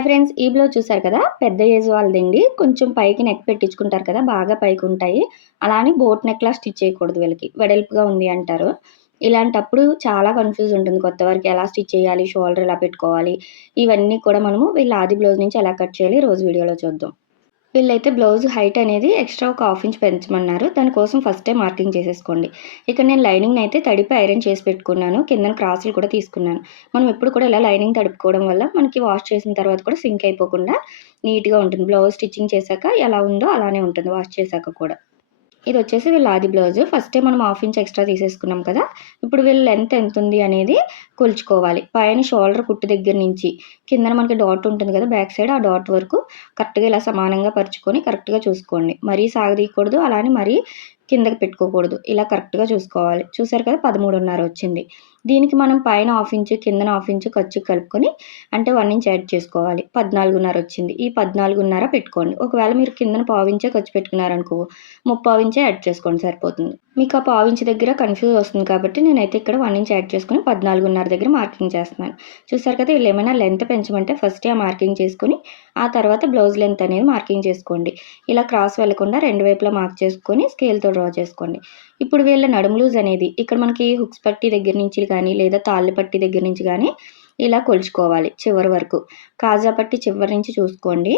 Hi friends ఈ blouse చూసారు కదా? పెద్ద ఏజ్ వాళ్ళదండి. కొంచెం పైకి నెక్ పెట్టించుకుంటారు కదా? బాగా పైకి ఉంటాయి అలానే బోట్ నెక్లా స్టిచ్ చేయకూడదు వీళ్ళకి. వెడల్పుగా ఉంది అంటారు. ఇలాంటప్పుడు చాలా కన్ఫ్యూజ్ ఉంటుంది. కొత్త వారికి ఎలా స్టిచ్ చేయాలి షోల్డర్ ఎలా పెట్టుకోవాలి? ఇవన్నీ కూడా మనము వీళ్ళ ఆది బ్లౌజ్ నుంచి ఎలా కట్ చేయాలి రోజు వీడియోలో చూద్దాం. వీళ్ళైతే బ్లౌజ్ హైట్ అనేది ఎక్స్ట్రా ఒక హాఫ్ ఇంచ్ పెంచమన్నారు. దానికోసం ఫస్టే మార్కింగ్ చేసేసుకోండి. ఇక్కడ నేను లైనింగ్ అయితే తడిపి ఐరన్ చేసి పెట్టుకున్నాను. కింద క్రాసులు కూడా తీసుకున్నాను. మనం ఎప్పుడు కూడా ఇలా లైనింగ్ తడుపుకోవడం వల్ల మనకి వాష్ చేసిన తర్వాత కూడా సింక్ అయిపోకుండా నీట్గా ఉంటుంది. బ్లౌజ్ స్టిచ్చింగ్ చేశాక ఎలా ఉందో అలానే ఉంటుంది వాష్ చేశాక కూడా. ఇది వచ్చేసి వీళ్ళ ఆది బ్లౌజ్ ఫస్టే మనం హాఫ్ ఇంచ్ ఎక్స్ట్రా తీసేసుకున్నాం కదా. ఇప్పుడు వీళ్ళ లెంత్ ఎంత ఉంది అనేది కొలుచుకోవాలి. పైన షోల్డర్ కుట్టు దగ్గర నుంచి కింద మనకి డాట్ ఉంటుంది కదా బ్యాక్ సైడ్ ఆ డాట్ వరకు కరెక్ట్గా ఇలా సమానంగా పరుచుకొని కరెక్ట్గా చూసుకోండి. మరీ సాగదీయకూడదు అలానే మరీ కిందకి పెట్టుకోకూడదు. ఇలా కరెక్ట్గా చూసుకోవాలి. చూసారు కదా పదమూడున్నర వచ్చింది. దీనికి మనం పైన హాఫ్ ఇంచు కిందన హాఫ్ ఇంచు ఖర్చు కలుపుకొని అంటే వన్ ఇంచ్ యాడ్ చేసుకోవాలి. పద్నాలుగున్నర వచ్చింది. ఈ పద్నాలుగున్నర పెట్టుకోండి. ఒకవేళ మీరు కిందన పావించే ఖర్చు పెట్టుకున్నారనుకో ముప్పావు ఇంచే యాడ్ చేసుకోండి సరిపోతుంది. మీకు ఆ పావించి దగ్గర కన్ఫ్యూజ్ వస్తుంది కాబట్టి నేనైతే ఇక్కడ వన్ ఇంచ్ యాడ్ చేసుకుని పద్నాలుగున్నర దగ్గర మార్కింగ్ చేస్తున్నాను. చూసారు కదా వీళ్ళు ఏమైనా లెంత్ పెంచమంటే ఫస్ట్ ఆ మార్కింగ్ చేసుకుని ఆ తర్వాత బ్లౌజ్ లెంత్ అనేది మార్కింగ్ చేసుకోండి. ఇలా క్రాస్ వెళ్ళకుండా రెండు వైపులా మార్క్ చేసుకొని స్కేల్తో డ్రా చేసుకోండి. ఇప్పుడు వీళ్ళ నడుము లూజ్ అనేది ఇక్కడ మనకి హుక్స్ పట్టి దగ్గర నుంచి కానీ లేదా తాళ్ళు పట్టి దగ్గర నుంచి కానీ ఇలా కొలుచుకోవాలి చివరి వరకు. కాజా పట్టి చివరి నుంచి చూసుకోండి.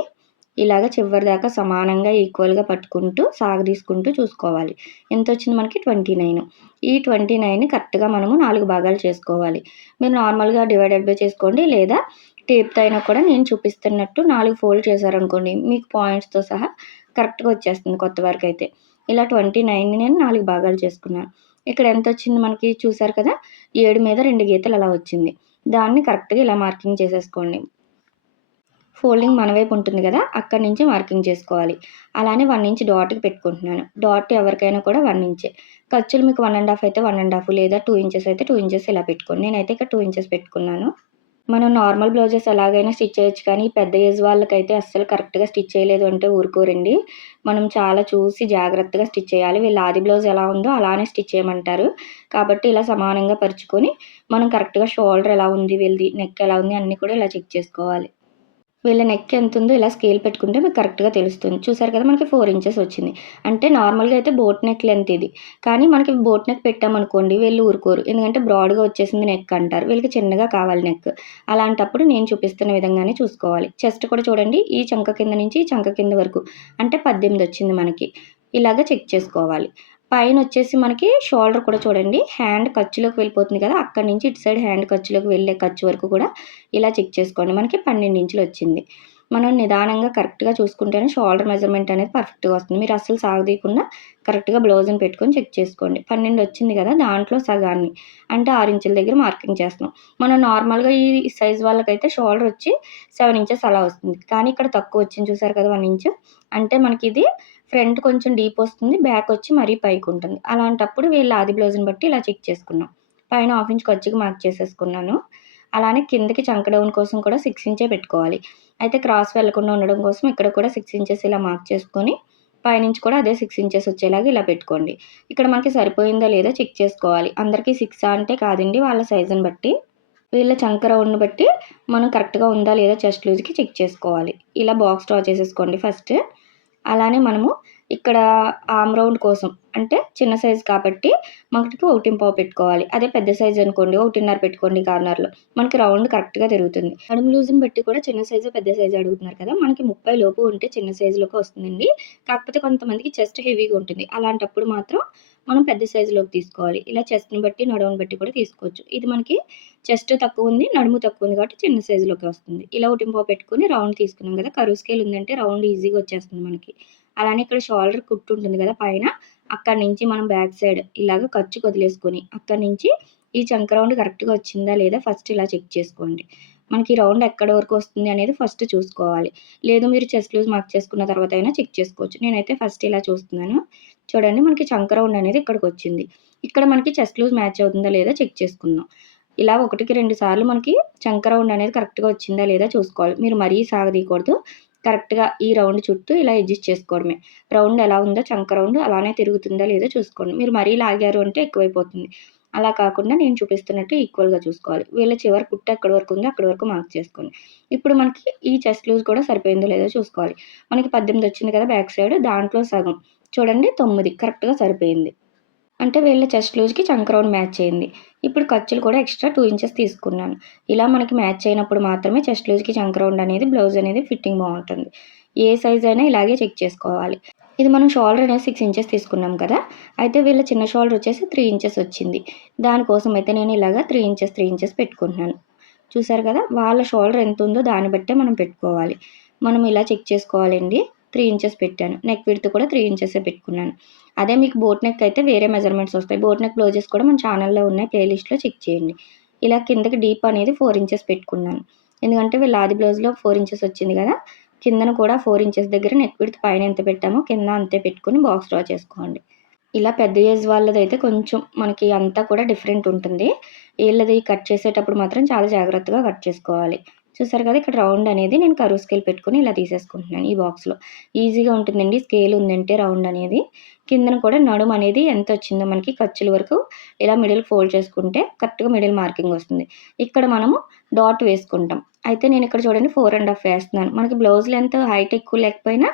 ఇలాగ చివరి దాకా సమానంగా ఈక్వల్గా పట్టుకుంటూ సాగదీసుకుంటూ చూసుకోవాలి. ఎంత వచ్చింది మనకి? ట్వంటీ నైన్ ఈ ట్వంటీ నైన్ కరెక్ట్గా మనము నాలుగు భాగాలు చేసుకోవాలి. మీరు నార్మల్గా డివైడెడ్ బై చేసుకోండి లేదా టేప్తో అయినా కూడా నేను చూపిస్తున్నట్టు నాలుగు ఫోల్డ్ చేశారనుకోండి మీకు పాయింట్స్తో సహా కరెక్ట్గా వచ్చేస్తుంది కొత్త వరకు అయితే. ఇలా ట్వంటీ నైన్ నేను నాలుగు భాగాలు చేసుకున్నాను. ఇక్కడ ఎంత వచ్చింది మనకి చూసారు కదా? ఏడు మీద రెండు గీతలు అలా వచ్చింది. దాన్ని కరెక్ట్గా ఇలా మార్కింగ్ చేసేసుకోండి. ఫోల్డింగ్ మన వైపు ఉంటుంది కదా? అక్కడి నుంచి మార్కింగ్ చేసుకోవాలి. అలానే వన్ ఇంచ్ డాట్కి పెట్టుకుంటున్నాను. డాట్ ఎవరికైనా కూడా వన్ ఇంచే. ఖర్చులు మీకు వన్ అండ్ హాఫ్ అయితే వన్ అండ్ హాఫ్ లేదా టూ ఇంచెస్ అయితే టూ ఇంచెస్ ఇలా పెట్టుకోండి. నేనైతే ఇక్కడ టూ ఇంచెస్ పెట్టుకున్నాను. మనం నార్మల్ బ్లౌజెస్ ఎలాగైనా స్టిచ్ చేయొచ్చు. కానీ పెద్ద ఏజ్ వాళ్ళకైతే అస్సలు కరెక్ట్గా స్టిచ్ చేయలేదు అంటే ఊరుకోరండి. మనం చాలా చూసి జాగ్రత్తగా స్టిచ్ చేయాలి. వీళ్ళ ఆది బ్లౌజ్ ఎలా ఉందో అలానే స్టిచ్ చేయమంటారు. కాబట్టి ఇలా సమానంగా పరుచుకొని మనం కరెక్ట్గా షోల్డర్ ఎలా ఉంది వీళ్ళది నెక్ ఎలా ఉంది అన్నీ కూడా ఇలా చెక్ చేసుకోవాలి. వీళ్ళ నెక్ ఎంత ఉందో ఇలా స్కేల్ పెట్టుకుంటే మీకు కరెక్ట్గా తెలుస్తుంది. చూసారు కదా మనకి ఫోర్ ఇంచెస్ వచ్చింది. అంటే నార్మల్గా అయితే బోట్ నెక్ లెంత్ ఇది. కానీ మనకి బోట్ నెక్ పెట్టామనుకోండి వీళ్ళు ఊరుకోరు. ఎందుకంటే బ్రాడ్గా వచ్చేసింది నెక్ అంటారు. వీళ్ళకి చిన్నగా కావాలి నెక్ అలాంటప్పుడు నేను చూపిస్తున్న విధంగానే చూసుకోవాలి. చెస్ట్ కూడా చూడండి ఈ చంక కింద నుంచి ఈ చంక కింద వరకు. అంటే పద్దెనిమిది వచ్చింది మనకి. ఇలాగ చెక్ చేసుకోవాలి. పైన వచ్చేసి మనకి షోల్డర్ కూడా చూడండి. హ్యాండ్ ఖర్చులోకి వెళ్ళిపోతుంది కదా. అక్కడి నుంచి ఇటు సైడ్ హ్యాండ్ ఖర్చులోకి వెళ్ళే ఖర్చు వరకు కూడా ఇలా చెక్ చేసుకోండి. మనకి పన్నెండు ఇంచులు వచ్చింది. మనం నిదానంగా కరెక్ట్గా చూసుకుంటేనే షోల్డర్ మెజర్మెంట్ అనేది పర్ఫెక్ట్గా వస్తుంది. మీరు అసలు సాగదీయకుండా కరెక్ట్గా బ్లౌజ్ని పెట్టుకొని చెక్ చేసుకోండి. పన్నెండు వచ్చింది కదా. దాంట్లో సగాన్ని అంటే ఆరు ఇంచుల దగ్గర మార్కింగ్ చేస్తున్నాం. మనం నార్మల్గా ఈ సైజ్ వాళ్ళకైతే షోల్డర్ వచ్చి సెవెన్ ఇంచెస్ అలా వస్తుంది. కానీ ఇక్కడ తక్కువ వచ్చింది చూసారు కదా వన్ ఇంచు. అంటే మనకి ఇది ఫ్రంట్ కొంచెం డీప్ వస్తుంది బ్యాక్ వచ్చి మరీ పైకి ఉంటుంది. అలాంటప్పుడు వీళ్ళ ఆది బ్లౌజ్ని బట్టి ఇలా చెక్ చేసుకున్నాం. పైన హాఫ్ ఇంచ్ ఖర్చుకి మార్క్ చేసేసుకున్నాను. అలానే కిందకి చంక డౌన్ కోసం కూడా సిక్స్ ఇంచే పెట్టుకోవాలి. అయితే క్రాస్ వెళ్ళకుండా ఉండడం కోసం ఇక్కడ కూడా సిక్స్ ఇంచెస్ ఇలా మార్క్ చేసుకొని పైనుంచి కూడా అదే సిక్స్ ఇంచెస్ వచ్చేలాగా ఇలా పెట్టుకోండి. ఇక్కడ మనకి సరిపోయిందో లేదో చెక్ చేసుకోవాలి. అందరికీ సిక్స్ అంటే కాదండి వాళ్ళ సైజుని బట్టి. వీళ్ళ చంక రౌండ్ని బట్టి మనం కరెక్ట్గా ఉందా లేదా చెస్ట్ లూజ్కి చెక్ చేసుకోవాలి. ఇలా బాక్స్ డ్రా చేసేసుకోండి ఫస్ట్. అలానే మనము ఇక్కడ ఆమ్ రౌండ్ కోసం అంటే చిన్న సైజు కాబట్టి మనకి ఒకటి పావు పెట్టుకోవాలి. అదే పెద్ద సైజు అనుకోండి ఒకటిన్నర పెట్టుకోండి కార్నర్లో మనకి రౌండ్ కరెక్ట్గా తిరుగుతుంది. నడుము లూజ్ని బట్టి కూడా చిన్న సైజు పెద్ద సైజు అడుగుతున్నారు కదా మనకి ముప్పై లోపు ఉంటే చిన్న సైజులోకి వస్తుందండి. కాకపోతే కొంతమందికి చెస్ట్ హెవీగా ఉంటుంది. అలాంటప్పుడు మాత్రం మనం పెద్ద సైజులోకి తీసుకోవాలి. ఇలా చెస్ట్ని బట్టి నడుముని బట్టి కూడా తీసుకోవచ్చు. ఇది మనకి చెస్ట్ తక్కువ ఉంది నడుము తక్కువ ఉంది కాబట్టి చిన్న సైజులోకి వస్తుంది. ఇలా ఉటింపో పెట్టుకుని రౌండ్ తీసుకున్నాం కదా కరువు స్కేల్ ఉందంటే రౌండ్ ఈజీగా వచ్చేస్తుంది మనకి. అలానే ఇక్కడ షోల్డర్ కుట్టు ఉంటుంది కదా పైన. అక్కడి నుంచి మనం బ్యాక్ సైడ్ ఇలాగ ఖర్చు వదిలేసుకొని అక్కడి నుంచి ఈ చంక రౌండ్ కరెక్ట్గా వచ్చిందా లేదా ఫస్ట్ ఇలా చెక్ చేసుకోండి. మనకి రౌండ్ ఎక్కడ వరకు వస్తుంది అనేది ఫస్ట్ చూసుకోవాలి. లేదు మీరు చెస్ట్ లూజ్ మార్క్ చేసుకున్న తర్వాత అయినా చెక్ చేసుకోవచ్చు. నేనైతే ఫస్ట్ ఇలా చూస్తున్నాను. చూడండి మనకి చంక రౌండ్ అనేది ఇక్కడికి వచ్చింది. ఇక్కడ మనకి చెస్ట్ లూజ్ మ్యాచ్ అవుతుందా లేదా చెక్ చేసుకుందాం. ఇలా ఒకటికి రెండు సార్లు మనకి చంక రౌండ్ అనేది కరెక్ట్గా వచ్చిందా లేదా చూసుకోవాలి. మీరు మరీ సాగదీయకూడదు కరెక్ట్గా ఈ రౌండ్ చుట్టూ ఇలా అడ్జస్ట్ చేసుకోవడమే. రౌండ్ ఎలా ఉందో చంక రౌండ్ అలానే తిరుగుతుందా లేదో చూసుకోండి. మీరు మరీ లాగారు అంటే ఎక్కువైపోతుంది. అలా కాకుండా నేను చూపిస్తున్నట్టు ఈక్వల్గా చూసుకోవాలి. వీళ్ళ చివరి కుట్ట ఎక్కడి వరకు ఉందో అక్కడి వరకు మార్క్ చేసుకోండి. ఇప్పుడు మనకి ఈ చెస్ట్ లూజ్ కూడా సరిపోయిందో లేదో చూసుకోవాలి. మనకి పద్దెనిమిది వచ్చింది కదా బ్యాక్ సైడ్ దాంట్లో సగం. చూడండి తొమ్మిది. కరెక్ట్గా సరిపోయింది. అంటే వీళ్ళ చెస్ట్ లూజ్కి చంక్రౌండ్ మ్యాచ్ అయింది. ఇప్పుడు ఖర్చులు కూడా ఎక్స్ట్రా టూ ఇంచెస్ తీసుకున్నాను. ఇలా మనకి మ్యాచ్ అయినప్పుడు మాత్రమే చెస్ట్ లూజ్కి చంక్రౌండ్ అనేది బ్లౌజ్ అనేది ఫిట్టింగ్ బాగుంటుంది. ఏ సైజ్ అయినా ఇలాగే చెక్ చేసుకోవాలి. ఇది మనం షోల్డర్ అనేది సిక్స్ ఇంచెస్ తీసుకున్నాం కదా. అయితే వీళ్ళ చిన్న షోల్డర్ వచ్చేసి త్రీ ఇంచెస్ వచ్చింది. దానికోసం అయితే నేను ఇలాగా త్రీ ఇంచెస్ త్రీ ఇంచెస్ పెట్టుకుంటున్నాను. చూసారు కదా? వాళ్ళ షోల్డర్ ఎంత ఉందో దాన్ని బట్టే మనం పెట్టుకోవాలి. మనం ఇలా చెక్ చేసుకోవాలండి. త్రీ ఇంచెస్ పెట్టాను. నెక్ విడ్త్ కూడా త్రీ ఇంచెస్ పెట్టుకున్నాను. అదే మీకు బోట్ నెక్ అయితే వేరే మెజర్మెంట్స్ వస్తాయి. బోట్ నెక్ బ్లౌజెస్ కూడా మన ఛానల్లో ఉన్నాయి. ప్లేలిస్ట్లో చెక్ చేయండి. ఇలా కిందకి డీప్ అనేది ఫోర్ ఇంచెస్ పెట్టుకున్నాను. ఎందుకంటే వీళ్ళ ఆది బ్లౌజ్లో ఫోర్ ఇంచెస్ వచ్చింది కదా? కిందన కూడా ఫోర్ ఇంచెస్ దగ్గర నెక్ విడ్త్ పైన ఎంత పెట్టామో కింద అంతే పెట్టుకుని బాక్స్ డ్రా చేసుకోండి. ఇలా పెద్ద ఏజ్ వాళ్ళది అయితే కొంచెం మనకి అంతా కూడా డిఫరెంట్ ఉంటుంది. వీళ్ళది కట్ చేసేటప్పుడు మాత్రం చాలా జాగ్రత్తగా కట్ చేసుకోవాలి. చూసారు కదా ఇక్కడ రౌండ్ అనేది నేను కరువు స్కేల్ పెట్టుకుని ఇలా తీసేసుకుంటున్నాను ఈ బాక్స్లో ఈజీగా ఉంటుందండి స్కేల్ ఉందంటే రౌండ్ అనేది. కిందన కూడా నడుము అనేది ఎంత వచ్చిందో మనకి ఖర్చుల వరకు ఇలా మిడిల్ ఫోల్డ్ చేసుకుంటే కరెక్ట్గా మిడిల్ మార్కింగ్ వస్తుంది. ఇక్కడ మనము డాట్ వేసుకుంటాం. అయితే నేను ఇక్కడ చూడండి ఫోర్ అండ్ హాఫ్ వేస్తున్నాను. మనకి బ్లౌజ్ లెంత్ హైట్ ఎక్కువ లేకపోయినా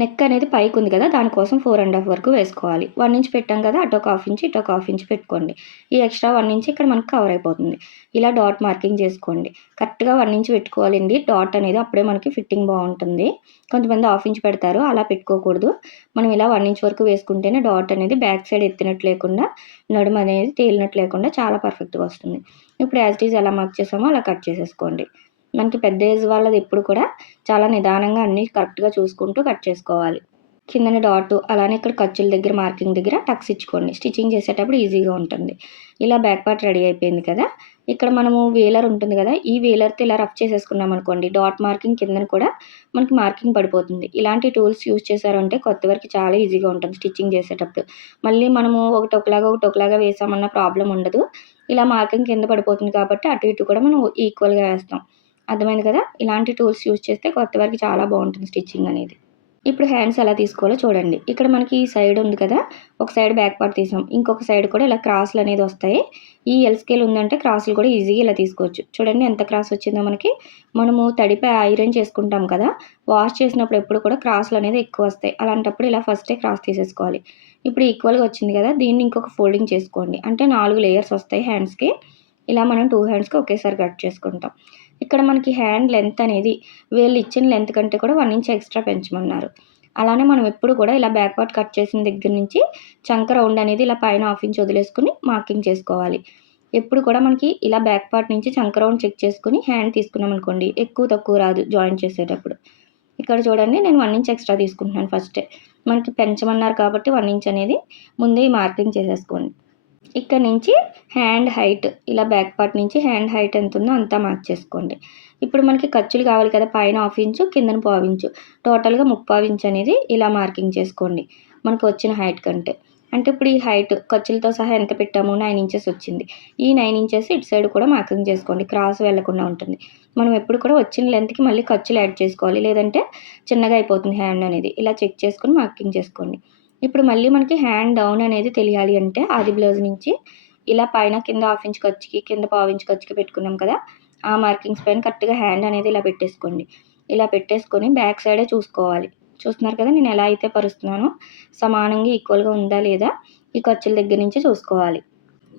నెక్ అనేది పైకి ఉంది కదా దానికోసం ఫోర్ అండ్ హాఫ్ వరకు వేసుకోవాలి. వన్ ఇంచ్ పెట్టాం కదా అటు ఒక హాఫ్ ఇంచ్ ఇటు ఒక హాఫ్ ఇంచ్ పెట్టుకోండి. ఈ ఎక్స్ట్రా వన్ ఇంచ్ ఇక్కడ మనకు కవర్ అయిపోతుంది. ఇలా డాట్ మార్కింగ్ చేసుకోండి. కరెక్ట్గా వన్ ఇంచ్ పెట్టుకోవాలండి. డాట్ అనేది అప్పుడే మనకి ఫిట్టింగ్ బాగుంటుంది. కొంతమంది హాఫ్ ఇంచ్ పెడతారు అలా పెట్టుకోకూడదు. మనం ఇలా వన్ ఇంచ్ వరకు వేసుకుంటేనే డాట్ అనేది బ్యాక్ సైడ్ ఎత్తినట్టు లేకుండా నడుము అనేది తేలినట్టు లేకుండా చాలా పర్ఫెక్ట్గా వస్తుంది. ఇప్పుడు యాజ్ ఇట్ ఈజ్ ఎలా మార్క్ చేసామో అలా కట్ చేసేసుకోండి. మనకి పెద్ద ఏజ్ వాళ్ళది ఎప్పుడు కూడా చాలా నిదానంగా అన్నీ కరెక్ట్గా చూసుకుంటూ కట్ చేసుకోవాలి. కిందన డాట్ అలానే ఇక్కడ ఖర్చుల దగ్గర మార్కింగ్ దగ్గర టక్స్ ఇచ్చుకోండి. స్టిచ్చింగ్ చేసేటప్పుడు ఈజీగా ఉంటుంది. ఇలా బ్యాక్ పార్ట్ రెడీ అయిపోయింది కదా. ఇక్కడ మనము వేలర్ ఉంటుంది కదా. ఈ వేలర్తో ఇలా రఫ్ చేసేసుకున్నాం అనుకోండి డాట్ మార్కింగ్ కిందన కూడా మనకి మార్కింగ్ పడిపోతుంది. ఇలాంటి టూల్స్ యూజ్ చేశారంటే కొత్త వరకు చాలా ఈజీగా ఉంటుంది స్టిచ్చింగ్ చేసేటప్పుడు. మళ్ళీ మనము ఒకటి ఒకలాగా ఒకటి ఒకలాగా వేసామన్న ప్రాబ్లం ఉండదు. ఇలా మార్కింగ్ కింద పడిపోతుంది కాబట్టి అటు ఇటు కూడా మనం ఈక్వల్గా వేస్తాం. అర్థమైంది కదా? ఇలాంటి టూల్స్ యూజ్ చేస్తే కొత్త వరకు చాలా బాగుంటుంది స్టిచ్చింగ్ అనేది. ఇప్పుడు హ్యాండ్స్ ఎలా తీసుకోవాలో చూడండి. ఇక్కడ మనకి ఈ సైడ్ ఉంది కదా? ఒక సైడ్ బ్యాక్ పార్ట్ తీసాం. ఇంకొక సైడ్ కూడా ఇలా క్రాస్లు అనేది వస్తాయి. ఈ ఎల్ స్కేల్ ఉందంటే క్రాసులు కూడా ఈజీగా ఇలా తీసుకోవచ్చు. చూడండి ఎంత క్రాస్ వచ్చిందో మనకి. మనము తడిపై ఐరన్ చేసుకుంటాం కదా? వాష్ చేసినప్పుడు ఎప్పుడు కూడా క్రాసులు అనేది ఎక్కువ వస్తాయి. అలాంటప్పుడు ఇలా ఫస్టే క్రాస్ తీసేసుకోవాలి. ఇప్పుడు ఈక్వల్గా వచ్చింది కదా? దీన్ని ఇంకొక ఫోల్డింగ్ చేసుకోండి. అంటే నాలుగు లేయర్స్ వస్తాయి హ్యాండ్స్కి ఇలా మనం టూ హ్యాండ్స్కి ఒకేసారి కట్ చేసుకుంటాం. ఇక్కడ మనకి హ్యాండ్ లెంత్ అనేది వీళ్ళు ఇచ్చిన లెంత్ కంటే కూడా వన్ ఇంచ్ ఎక్స్ట్రా పెంచమన్నారు. అలానే మనం ఎప్పుడు కూడా ఇలా బ్యాక్ పార్ట్ కట్ చేసిన దగ్గర నుంచి చంక రౌండ్ అనేది ఇలా పైన హాఫ్ ఇంచ్ వదిలేసుకుని మార్కింగ్ చేసుకోవాలి. ఎప్పుడు కూడా మనకి ఇలా బ్యాక్ పార్ట్ నుంచి చంక రౌండ్ చెక్ చేసుకుని హ్యాండ్ తీసుకున్నాం అనుకోండి ఎక్కువ తక్కువ రాదు జాయిన్ చేసేటప్పుడు. ఇక్కడ చూడండి నేను వన్ ఇంచ్ ఎక్స్ట్రా తీసుకుంటున్నాను ఫస్టే. మనకి పెంచమన్నారు కాబట్టి వన్ ఇంచ్ అనేది ముందే మార్కింగ్ చేసేసుకోండి. ఇక్కడ నుంచి హ్యాండ్ హైట్ ఇలా బ్యాక్ పార్ట్ నుంచి హ్యాండ్ హైట్ ఎంత ఉందో అంతా మార్క్ చేసుకోండి. ఇప్పుడు మనకి ఖర్చులు కావాలి కదా పైన హాఫ్ ఇంచు కిందన పావు ఇంచు టోటల్గా ముప్పావు ఇంచు అనేది ఇలా మార్కింగ్ చేసుకోండి మనకు వచ్చిన హైట్ కంటే. అంటే ఇప్పుడు ఈ హైట్ ఖర్చులతో సహా ఎంత పెట్టాము? నైన్ ఇంచెస్ వచ్చింది. ఈ నైన్ ఇంచెస్ ఇటు సైడ్ కూడా మార్కింగ్ చేసుకోండి క్రాస్ వెళ్ళకుండా ఉంటుంది. మనం ఎప్పుడు కూడా వచ్చిన లెంత్కి మళ్ళీ ఖర్చులు యాడ్ చేసుకోవాలి లేదంటే చిన్నగా అయిపోతుంది హ్యాండ్ అనేది. ఇలా చెక్ చేసుకొని మార్కింగ్ చేసుకోండి. ఇప్పుడు మళ్ళీ మనకి హ్యాండ్ డౌన్ అనేది తెలియాలి అంటే ఆది బ్లౌజ్ నుంచి ఇలా పైన కింద హాఫ్ ఇంచ్ ఖర్చుకి కింద పావు ఇంచ్ ఖర్చుకి పెట్టుకున్నాం కదా ఆ మార్కింగ్స్ పైన కరెక్ట్గా హ్యాండ్ అనేది ఇలా పెట్టేసుకోండి. ఇలా పెట్టేసుకొని బ్యాక్ సైడే చూసుకోవాలి. చూస్తున్నారు కదా నేను ఎలా అయితే పరుస్తున్నానో సమానంగా ఈక్వల్గా ఉందా లేదా ఈ ఖర్చుల దగ్గర నుంచి చూసుకోవాలి.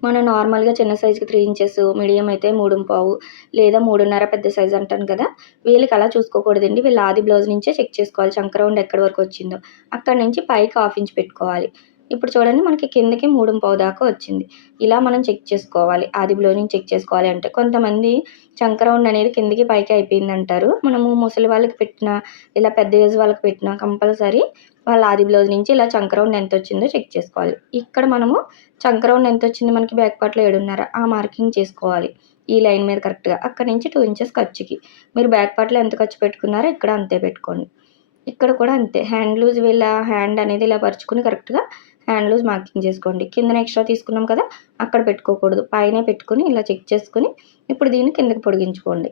మనం నార్మల్గా చిన్న సైజుకి త్రీ ఇంచెస్ మీడియం అయితే మూడు పావు లేదా మూడున్నర పెద్ద సైజ్ అంటాను కదా వీళ్ళకి అలా చూసుకోకూడదండి. వీళ్ళ ఆది బ్లౌజ్ నుంచే చెక్ చేసుకోవాలి. చంక ఎక్కడ ఎక్కడి వరకు వచ్చిందో. అక్కడ నుంచి పైకి హాఫ్ ఇంచ్ పెట్టుకోవాలి. ఇప్పుడు చూడండి మనకి కిందకి మూడు పావు దాకా వచ్చింది. ఇలా మనం చెక్ చేసుకోవాలి. ఆది బ్లౌజ్ నుంచి చెక్ చేసుకోవాలి అంటే కొంతమంది చంకరౌండ్ అనేది కిందకి పైకి అయిపోయింది అంటారు మనము ముసలి వాళ్ళకి పెట్టిన ఇలా పెద్ద ఏజ్ వాళ్ళకి పెట్టిన కంపల్సరీ వాళ్ళ ఆది బ్లౌజ్ నుంచి ఇలా చంక రౌండ్ ఎంత వచ్చిందో చెక్ చేసుకోవాలి. ఇక్కడ మనము చంక రౌండ్ ఎంత వచ్చింది మనకి బ్యాక్ పార్ట్లో ఏడున్నర ఆ మార్కింగ్ చేసుకోవాలి. ఈ లైన్ మీద కరెక్ట్గా అక్కడ నుంచి టూ ఇంచెస్ ఖర్చుకి. మీరు బ్యాక్ పార్ట్లో ఎంత ఖర్చు పెట్టుకున్నారో ఇక్కడ అంతే పెట్టుకోండి. ఇక్కడ కూడా అంతే. హ్యాండ్ లూజ్ వీళ్ళ హ్యాండ్ అనేది ఇలా పరుచుకుని కరెక్ట్గా హ్యాండ్ లూజ్ మార్కింగ్ చేసుకోండి. కిందన ఎక్స్ట్రా తీసుకున్నాం కదా అక్కడ పెట్టుకోకూడదు. పైన పెట్టుకుని ఇలా చెక్ చేసుకుని ఇప్పుడు దీన్ని కిందకి పొడిగించుకోండి.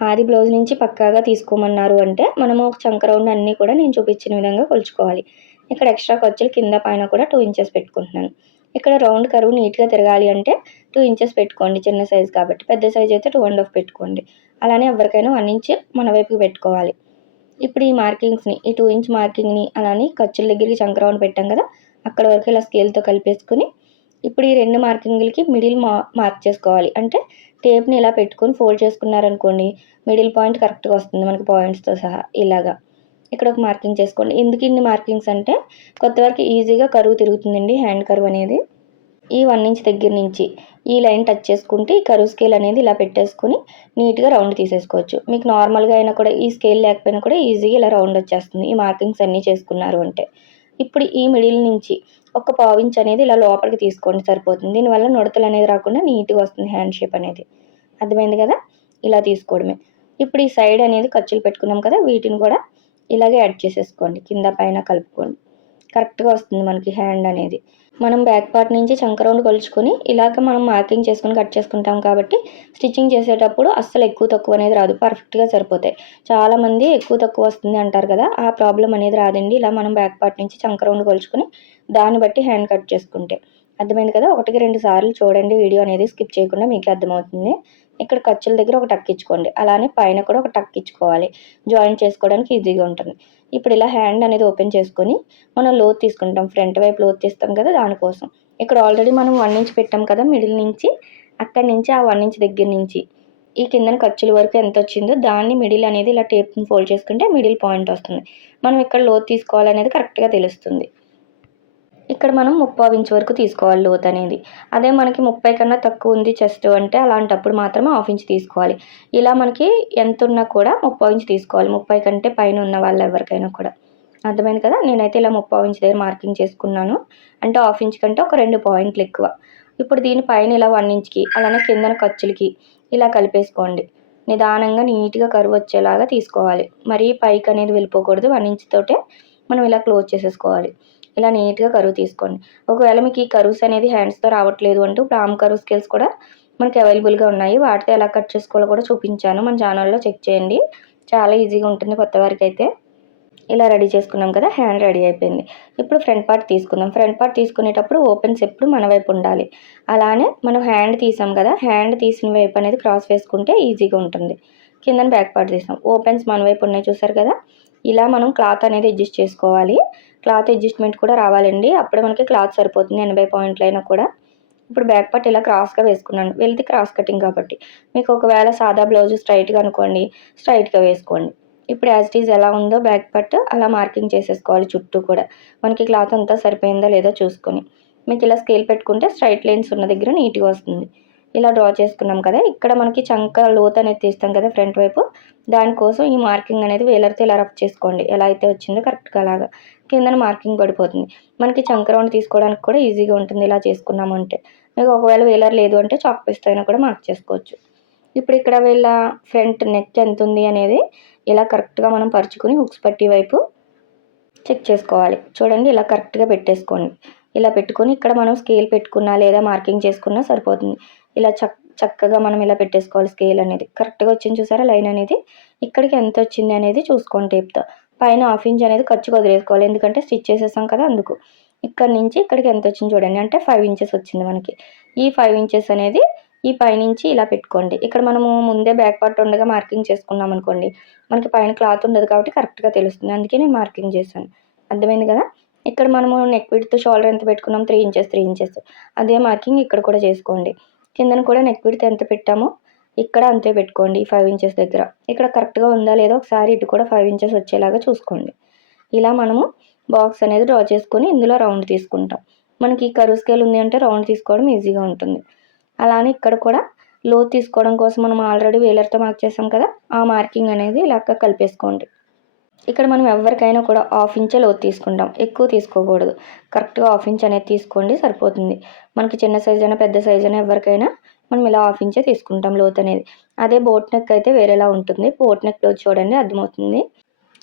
ఆది బ్లౌజ్ నుంచి పక్కాగా తీసుకోమన్నారు అంటే మనము చంక రౌండ్ అన్నీ కూడా నేను చూపించిన విధంగా కొలుచుకోవాలి. ఇక్కడ ఎక్స్ట్రా ఖర్చులు కింద పైన కూడా టూ ఇంచెస్ పెట్టుకుంటున్నాను. ఇక్కడ రౌండ్ కరువు నీట్గా తిరగాలి అంటే టూ ఇంచెస్ పెట్టుకోండి చిన్న సైజ్ కాబట్టి. పెద్ద సైజ్ అయితే టూ అండ్ హాఫ్ పెట్టుకోండి. అలానే ఎవరికైనా వన్ ఇంచ్ మన వైపుకి పెట్టుకోవాలి. ఇప్పుడు ఈ మార్కింగ్స్ని ఈ టూ ఇంచ్ మార్కింగ్ని అలానే ఖర్చుల దగ్గరికి చంక్రౌండ్ పెట్టాం కదా అక్కడ వరకు ఇలా స్కేల్తో కలిపేసుకుని ఇప్పుడు ఈ రెండు మార్కింగ్లకి మిడిల్ మా మార్క్ చేసుకోవాలి. అంటే టేప్ని ఇలా పెట్టుకొని ఫోల్డ్ చేసుకున్నారనుకోండి మిడిల్ పాయింట్ కరెక్ట్గా వస్తుంది మనకి పాయింట్స్తో సహా ఇలాగా. ఇక్కడ ఒక మార్కింగ్ చేసుకోండి. ఎందుకు ఇన్ని మార్కింగ్స్ అంటే కొత్త వరకు ఈజీగా కరువు తిరుగుతుందండి హ్యాండ్ కరువు అనేది. ఈ వన్ ఇంచ్ దగ్గర నుంచి ఈ లైన్ టచ్ చేసుకుంటే ఈ కరువు స్కేల్ అనేది ఇలా పెట్టేసుకుని నీట్గా రౌండ్ తీసేసుకోవచ్చు. మీకు నార్మల్గా అయినా కూడా ఈ స్కేల్ లేకపోయినా కూడా ఈజీగా ఇలా రౌండ్ వచ్చేస్తుంది. ఈ మార్కింగ్స్ అన్నీ చేసుకున్నారు అంటే. ఇప్పుడు ఈ మిడిల్ నుంచి ఒక పావించ్ అనేది ఇలా లోపలికి తీసుకోండి సరిపోతుంది. దీనివల్ల నుడతలు అనేది రాకుండా నీట్గా వస్తుంది హ్యాండ్ షేప్ అనేది. అర్థమైంది కదా? ఇలా తీసుకోవడమే. ఇప్పుడు ఈ సైడ్ అనేది ఖర్చులు పెట్టుకున్నాం కదా? వీటిని కూడా ఇలాగే యాడ్ చేసేసుకోండి. కింద పైన కలుపుకోండి. కరెక్ట్గా వస్తుంది మనకి హ్యాండ్ అనేది. మనం బ్యాక్ పార్ట్ నుంచి చంక రౌండ్ కొలుచుకొని ఇలాగ మనం మార్కింగ్ చేసుకొని కట్ చేసుకుంటాం కాబట్టి స్టిచ్చింగ్ చేసేటప్పుడు అస్సలు ఎక్కువ తక్కువ అనేది రాదు. పర్ఫెక్ట్గా సరిపోతాయి. చాలామంది ఎక్కువ తక్కువ వస్తుంది అంటారు కదా ఆ ప్రాబ్లం అనేది రాదండి. ఇలా మనం బ్యాక్ పార్ట్ నుంచి చంక రౌండ్ కొలుచుకొని దాన్ని బట్టి హ్యాండ్ కట్ చేసుకుంటే. అర్థమైంది కదా? ఒకటికి రెండు సార్లు చూడండి వీడియో అనేది స్కిప్ చేయకుండా మీకు అర్థమవుతుంది. ఇక్కడ ఖర్చుల దగ్గర ఒక టక్ ఇచ్చుకోండి. అలానే పైన కూడా ఒక టక్ ఇచ్చుకోవాలి. జాయిన్ చేసుకోవడానికి ఈజీగా ఉంటుంది. ఇప్పుడు ఇలా హ్యాండ్ అనేది ఓపెన్ చేసుకొని మనం లోత్ తీసుకుంటాం. ఫ్రంట్ వైపు లోత్ తీస్తాం కదా దానికోసం. ఇక్కడ ఆల్రెడీ మనం వన్ ఇంచ్ పెట్టాం కదా మిడిల్ నుంచి అక్కడి నుంచి ఆ వన్ ఇంచ్ దగ్గర నుంచి. ఈ కిందన ఖర్చుల వరకు ఎంత వచ్చిందో దాన్ని మిడిల్ అనేది ఇలా టేప్ని ఫోల్డ్ చేసుకుంటే మిడిల్ పాయింట్ వస్తుంది. మనం ఇక్కడ లోత్ తీసుకోవాలనేది కరెక్ట్గా తెలుస్తుంది. ఇక్కడ మనం ముప్పావు ఇంచ్ వరకు తీసుకోవాలి లోత్ అనేది. అదే మనకి ముప్పై కన్నా తక్కువ ఉంది చెస్ట్ అంటే అలాంటప్పుడు మాత్రమే హాఫ్ ఇంచ్ తీసుకోవాలి. ఇలా మనకి ఎంత ఉన్నా కూడా ముప్పావు ఇంచ్ తీసుకోవాలి. ముప్పై కంటే పైన ఉన్న వాళ్ళు ఎవరికైనా కూడా. అర్థమైంది కదా? నేనైతే ఇలా ముప్పావు ఇంచ్ దగ్గర మార్కింగ్ చేసుకున్నాను. అంటే హాఫ్ ఇంచ్ కంటే ఒక రెండు పాయింట్లు ఎక్కువ. ఇప్పుడు దీని పైన ఇలా వన్ ఇంచ్కి అలానే కిందన ఖర్చులకి ఇలా కలిపేసుకోండి. నిదానంగా నీట్గా కరువు వచ్చేలాగా తీసుకోవాలి. మరీ పైకి అనేది వెళ్ళిపోకూడదు. వన్ ఇంచ్ తోటే మనం ఇలా క్లోజ్ చేసేసుకోవాలి. ఇలా నీట్గా కరువు తీసుకోండి. ఒకవేళ మీకు ఈ కరువుస్ అనేది హ్యాండ్స్తో రావట్లేదు అంటూ ఆమ్ కరువు స్కేల్స్ కూడా మనకి అవైలబుల్గా ఉన్నాయి. వాటితో ఎలా కట్ చేసుకోవాలో కూడా చూపించాను. మన ఛానల్లో చెక్ చేయండి. చాలా ఈజీగా ఉంటుంది కొత్త వారికి అయితే. ఇలా రెడీ చేసుకున్నాం కదా హ్యాండ్ రెడీ అయిపోయింది. ఇప్పుడు ఫ్రంట్ పార్ట్ తీసుకుందాం. ఫ్రంట్ పార్ట్ తీసుకునేటప్పుడు ఓపెన్స్ ఎప్పుడు మన వైపు ఉండాలి. అలానే మనం హ్యాండ్ తీసాం కదా హ్యాండ్ తీసిన వైపు అనేది క్రాస్ వేసుకుంటే ఈజీగా ఉంటుంది. కింద బ్యాక్ పార్ట్ తీసాం. ఓపెన్స్ మన వైపు ఉన్నాయి చూసారు కదా? ఇలా మనం క్లాత్ అనేది అడ్జస్ట్ చేసుకోవాలి. క్లాత్ అడ్జస్ట్మెంట్ కూడా రావాలండి. అప్పుడే మనకి క్లాత్ సరిపోతుంది ఎనభై పాయింట్లు అయినా కూడా. ఇప్పుడు బ్యాక్ పార్ట్ ఇలా క్రాస్గా వేసుకున్నాను. వెళ్తే క్రాస్ కటింగ్ కాబట్టి. మీకు ఒకవేళ సాదా బ్లౌజ్ స్ట్రైట్గా అనుకోండి స్ట్రైట్గా వేసుకోండి. ఇప్పుడు యాజ్ ఇట్ ఈజ్ ఎలా ఉందో బ్యాక్ పార్ట్ అలా మార్కింగ్ చేసేసుకోవాలి చుట్టూ కూడా. మనకి క్లాత్ అంతా సరిపోయిందా లేదో చూసుకొని. మీకు ఇలా స్కేల్ పెట్టుకుంటే స్ట్రైట్ లైన్స్ ఉన్న దగ్గర నీట్గా వస్తుంది. ఇలా డ్రా చేసుకున్నాం కదా. ఇక్కడ మనకి చంక లోత్ అనేది తీస్తాం కదా ఫ్రంట్ వైపు. దానికోసం ఈ మార్కింగ్ అనేది వేలర్తో ఇలా రఫ్ చేసుకోండి. ఎలా అయితే వచ్చిందో కరెక్ట్గా అలాగా. కిందన మార్కింగ్ పడిపోతుంది. మనకి చంక రౌండ్ తీసుకోవడానికి కూడా ఈజీగా ఉంటుంది ఇలా చేసుకున్నామంటే మీకు ఒకవేళ వేలర్ లేదు అంటే చాక్ పీస్తో అయినా కూడా మార్క్ చేసుకోవచ్చు. ఇప్పుడు ఇక్కడ వీళ్ళ ఫ్రంట్ నెక్ ఎంత ఉంది అనేది ఇలా కరెక్ట్గా మనం పరుచుకుని హుక్స్ పట్టి వైపు చెక్ చేసుకోవాలి. చూడండి ఇలా కరెక్ట్గా పెట్టేసుకోండి. ఇలా పెట్టుకొని ఇక్కడ మనం స్కేల్ పెట్టుకున్నా లేదా మార్కింగ్ చేసుకున్నా సరిపోతుంది. ఇలా చక్ చక్కగా మనం ఇలా పెట్టేసుకోవాలి స్కేల్ అనేది. కరెక్ట్గా వచ్చింది చూసారా? లైన్ అనేది. ఇక్కడికి ఎంత వచ్చింది అనేది చూసుకోండి టేప్తో పైన హాఫ్ ఇంచ్ అనేది ఖర్చు వదిలేసుకోవాలి. ఎందుకంటే స్టిచ్ చేసేసాం కదా అందుకు. ఇక్కడ నుంచి ఇక్కడికి ఎంత వచ్చింది చూడండి. అంటే ఫైవ్ ఇంచెస్ వచ్చింది మనకి. ఈ ఫైవ్ ఇంచెస్ అనేది ఈ పైనుంచి ఇలా పెట్టుకోండి. ఇక్కడ మనము ముందే బ్యాక్ పార్ట్ ఉండగా మార్కింగ్ చేసుకున్నాం అనుకోండి. మనకి పైన క్లాత్ ఉండదు కాబట్టి కరెక్ట్గా తెలుస్తుంది. అందుకే నేను మార్కింగ్ చేశాను. అర్థమైంది కదా? ఇక్కడ మనము నెక్ విడ్త్ షోల్డర్ ఎంత పెట్టుకున్నాం? త్రీ ఇంచెస్ త్రీ ఇంచెస్ అదే మార్కింగ్ ఇక్కడ కూడా చేసుకోండి. కిందన కూడా నెక్ విడితే ఎంత పెట్టామో ఇక్కడ అంతే పెట్టుకోండి ఫైవ్ ఇంచెస్ దగ్గర. ఇక్కడ కరెక్ట్గా ఉందా లేదో ఒకసారి ఇటు కూడా ఫైవ్ ఇంచెస్ వచ్చేలాగా చూసుకోండి. ఇలా మనము బాక్స్ అనేది డ్రా చేసుకొని ఇందులో రౌండ్ తీసుకుంటాం. మనకి కరువు స్కేల్ ఉంది అంటే రౌండ్ తీసుకోవడం ఈజీగా ఉంటుంది. అలానే ఇక్కడ కూడా లో తీసుకోవడం కోసం మనం ఆల్రెడీ వేలర్తో మార్క్ చేసాం కదా ఆ మార్కింగ్ అనేది ఇలా కలిపేసుకోండి. ఇక్కడ మనం ఎవరికైనా కూడా హాఫ్ ఇంచే లోతు తీసుకుంటాం. ఎక్కువ తీసుకోకూడదు. కరెక్ట్గా హాఫ్ ఇంచ్ అనేది తీసుకోండి సరిపోతుంది. మనకి చిన్న సైజ్ అయినా పెద్ద సైజ్ అయినా ఎవరికైనా మనం ఇలా హాఫ్ ఇంచే తీసుకుంటాం లోతు అనేది. అదే బోట్ నెక్ అయితే వేరేలా ఉంటుంది. బోట్ నెక్ లోతు చూడండి అర్థమవుతుంది.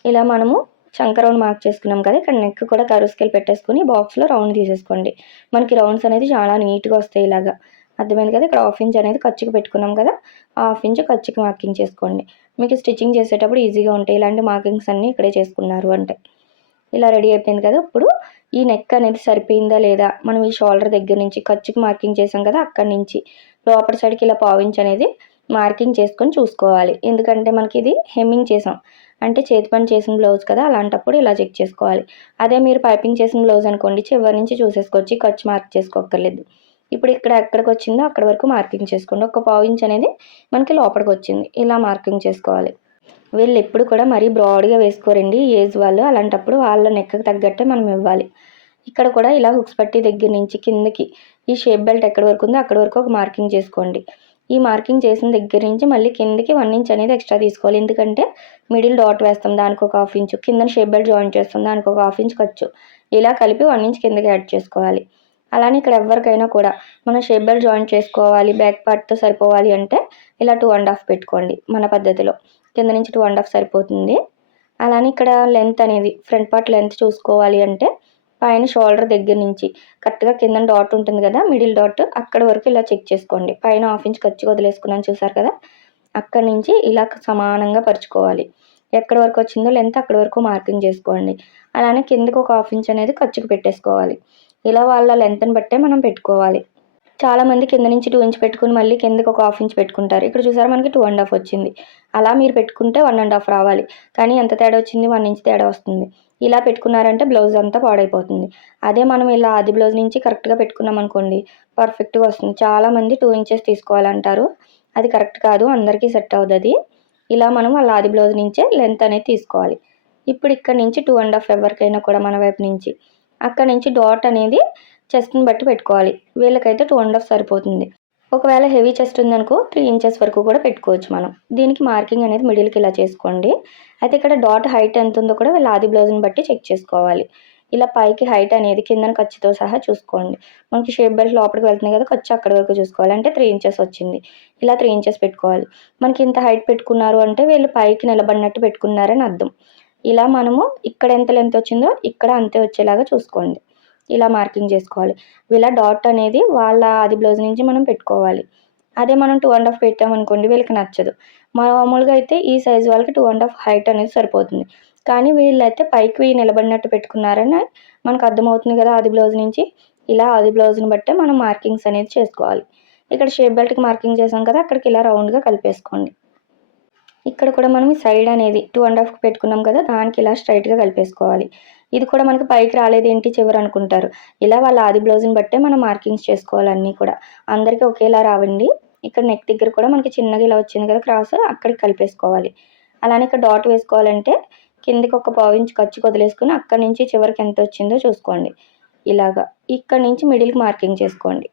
ఇలా మనము చంక రౌండ్ మార్క్ చేసుకున్నాం కదా ఇక్కడ నెక్ కూడా కరువు స్కేల్ పెట్టేసుకొని బాక్స్లో రౌండ్ తీసేసుకోండి. మనకి రౌండ్స్ అనేది చాలా నీట్గా వస్తాయి ఇలాగా. అర్థమైంది కదా ఇక్కడ హాఫ్ ఇంచ్ అనేది ఖర్చుకి పెట్టుకున్నాం కదా హాఫ్ ఇంచ్ ఖర్చుకి మార్కింగ్ చేసుకోండి. మీకు స్టిచ్చింగ్ చేసేటప్పుడు ఈజీగా ఉంటాయి. ఇలాంటి మార్కింగ్స్ అన్నీ ఇక్కడే చేసుకున్నారు అంటే. ఇలా రెడీ అయిపోయింది కదా. ఇప్పుడు ఈ నెక్ అనేది సరిపోయిందా లేదా? మనం ఈ షోల్డర్ దగ్గర నుంచి ఖర్చుకి మార్కింగ్ చేసాం కదా అక్కడి నుంచి. లోపల సైడ్కి ఇలా పావించి అనేది మార్కింగ్ చేసుకొని చూసుకోవాలి. ఎందుకంటే మనకి ఇది హెమ్మింగ్ చేసాం. అంటే చేతి పని చేసిన బ్లౌజ్ కదా అలాంటప్పుడు ఇలా చెక్ చేసుకోవాలి. అదే మీరు పైపింగ్ చేసిన బ్లౌజ్ అనుకోండి చివరి నుంచి చూసేసుకోవచ్చు. ఖర్చు మార్క్ చేసుకోక్కర్లేదు. ఇప్పుడు ఇక్కడ ఎక్కడికి వచ్చిందో అక్కడ వరకు మార్కింగ్ చేసుకోండి. ఒక పావు ఇంచ్ అనేది మనకి లోపలికి వచ్చింది. ఇలా మార్కింగ్ చేసుకోవాలి. వీళ్ళు ఎప్పుడు కూడా మరీ బ్రాడ్గా వేసుకోరండి. ఏజ్ వాళ్ళు అలాంటప్పుడు వాళ్ళ నెక్కకు తగ్గట్టే మనం ఇవ్వాలి. ఇక్కడ కూడా ఇలా హుక్స్ పట్టి దగ్గర నుంచి కిందకి ఈ షేప్ బెల్ట్ ఎక్కడి వరకు ఉందో అక్కడి వరకు ఒక మార్కింగ్ చేసుకోండి. ఈ మార్కింగ్ చేసిన దగ్గర నుంచి మళ్ళీ కిందకి వన్ ఇంచ్ అనేది ఎక్స్ట్రా తీసుకోవాలి. ఎందుకంటే మిడిల్ డాట్ వేస్తాం. దానికి ఒక హాఫ్ ఇంచ్. కింద షేప్ బెల్ట్ జాయిన్ చేస్తాం. దానికి ఒక హాఫ్ ఇంచ్ ఖర్చు. ఇలా కలిపి వన్ ఇంచ్ కిందకి యాడ్ చేసుకోవాలి. అలానే ఇక్కడ ఎవరికైనా కూడా మనం షేప్ బెల్ట్ జాయిన్ చేసుకోవాలి బ్యాక్ పార్ట్తో సరిపోవాలి అంటే ఇలా టూ అండ్ హాఫ్ పెట్టుకోండి మన పద్ధతిలో. కింద నుంచి టూ అండ్ హాఫ్ సరిపోతుంది. అలానే ఇక్కడ లెంత్ అనేది ఫ్రంట్ పార్ట్ లెంత్ చూసుకోవాలి అంటే పైన షోల్డర్ దగ్గర నుంచి కరెక్ట్గా కింద డాట్ ఉంటుంది కదా మిడిల్ డాట్ అక్కడ వరకు ఇలా చెక్ చేసుకోండి. పైన హాఫ్ ఇంచ్ ఖర్చు వదిలేసుకున్నాను చూసారు కదా అక్కడి నుంచి ఇలా సమానంగా పరుచుకోవాలి. ఎక్కడ వరకు వచ్చిందో లెంత్ అక్కడ వరకు మార్కింగ్ చేసుకోండి. అలానే కిందకి ఒక హాఫ్ ఇంచ్ అనేది ఖర్చుకు పెట్టేసుకోవాలి. ఇలా వాళ్ళ లెంత్ని బట్టే మనం పెట్టుకోవాలి. చాలామంది కింద నుంచి టూ ఇంచ్ పెట్టుకుని మళ్ళీ కిందకి ఒక హాఫ్ ఇంచ్ పెట్టుకుంటారు. ఇక్కడ చూసారా మనకి టూ అండ్ హాఫ్ వచ్చింది. అలా మీరు పెట్టుకుంటే వన్ అండ్ హాఫ్ రావాలి. కానీ ఎంత తేడా వచ్చింది? వన్ ఇంచ్ తేడా వస్తుంది. ఇలా పెట్టుకున్నారంటే బ్లౌజ్ అంతా పాడైపోతుంది. అదే మనం ఇలా ఆది బ్లౌజ్ నుంచి కరెక్ట్గా పెట్టుకున్నాం అనుకోండి పర్ఫెక్ట్గా వస్తుంది. చాలామంది టూ ఇంచెస్ తీసుకోవాలంటారు. అది కరెక్ట్ కాదు. అందరికీ సెట్ అవుతుంది ఇలా మనం వాళ్ళ ఆది బ్లౌజ్ నుంచే లెంత్ అనేది తీసుకోవాలి. ఇప్పుడు ఇక్కడ నుంచి టూ అండ్ హాఫ్ ఎవరికైనా కూడా మన వైపు నుంచి. అక్కడ నుంచి డాట్ అనేది చెస్ట్ని బట్టి పెట్టుకోవాలి. వీళ్ళకైతే టూ అండ్ హాఫ్ సరిపోతుంది. ఒకవేళ హెవీ చెస్ట్ ఉందనుకో త్రీ ఇంచెస్ వరకు కూడా పెట్టుకోవచ్చు మనం. దీనికి మార్కింగ్ అనేది మిడిల్కి ఇలా చేసుకోండి. అయితే ఇక్కడ డాట్ హైట్ ఎంత ఉందో కూడా వీళ్ళ ఆది బ్లౌజ్ని బట్టి చెక్ చేసుకోవాలి. ఇలా పైకి హైట్ అనేది కిందన ఖర్చుతో సహా చూసుకోండి. మనకి షేప్ బెల్ట్ లోపలికి వెళ్తుంది కదా ఖర్చు అక్కడి వరకు చూసుకోవాలి. అంటే త్రీ ఇంచెస్ వచ్చింది. ఇలా త్రీ ఇంచెస్ పెట్టుకోవాలి. మనకి ఇంత హైట్ పెట్టుకున్నారు అంటే వీళ్ళు పైకి నిలబడినట్టు పెట్టుకున్నారని అర్థం. ఇలా మనము ఇక్కడ ఎంత లెంత్ వచ్చిందో ఇక్కడ అంతే వచ్చేలాగా చూసుకోండి. ఇలా మార్కింగ్ చేసుకోవాలి. ఇలా డాట్ అనేది వాళ్ళ ఆది బ్లౌజ్ నుంచి మనం పెట్టుకోవాలి. అదే మనం టూ అండ్ హాఫ్ పెట్టామనుకోండి వీళ్ళకి నచ్చదు. మామూలుగా అయితే ఈ సైజ్ వాళ్ళకి టూ అండ్ హాఫ్ హైట్ అనేది సరిపోతుంది. కానీ వీళ్ళైతే పైకి నిలబడినట్టు పెట్టుకున్నారని మనకు అర్థమవుతుంది కదా ఆది బ్లౌజ్ నుంచి. ఇలా ఆది బ్లౌజ్ని బట్టే మనం మార్కింగ్స్ అనేది చేసుకోవాలి. ఇక్కడ షేప్ బెల్ట్కి మార్కింగ్ చేసాం కదా అక్కడికి ఇలా రౌండ్గా కలిపేసుకోండి. ఇక్కడ కూడా మనం సైడ్ అనేది టూ అండ్ హాఫ్ పెట్టుకున్నాం కదా దానికి ఇలా స్ట్రైట్గా కలిపేసుకోవాలి. ఇది కూడా మనకి పైకి రాలేదేంటి చివరి అనుకుంటారు. ఇలా వాళ్ళ ఆది బ్లౌజ్ని బట్టే మనం మార్కింగ్స్ చేసుకోవాలన్నీ కూడా. అందరికీ ఒకేలా రావండి. ఇక్కడ నెక్ దగ్గర కూడా మనకి చిన్నగా ఇలా వచ్చింది కదా క్రాస్ అక్కడికి కలిపేసుకోవాలి. అలానే ఇక్కడ డాట్ వేసుకోవాలంటే కిందకి ఒక పావు ఇంచ్ ఖర్చు వదిలేసుకుని అక్కడి నుంచి చివరికి ఎంత వచ్చిందో చూసుకోండి. ఇలాగా ఇక్కడ నుంచి మిడిల్కి మార్కింగ్ చేసుకోండి.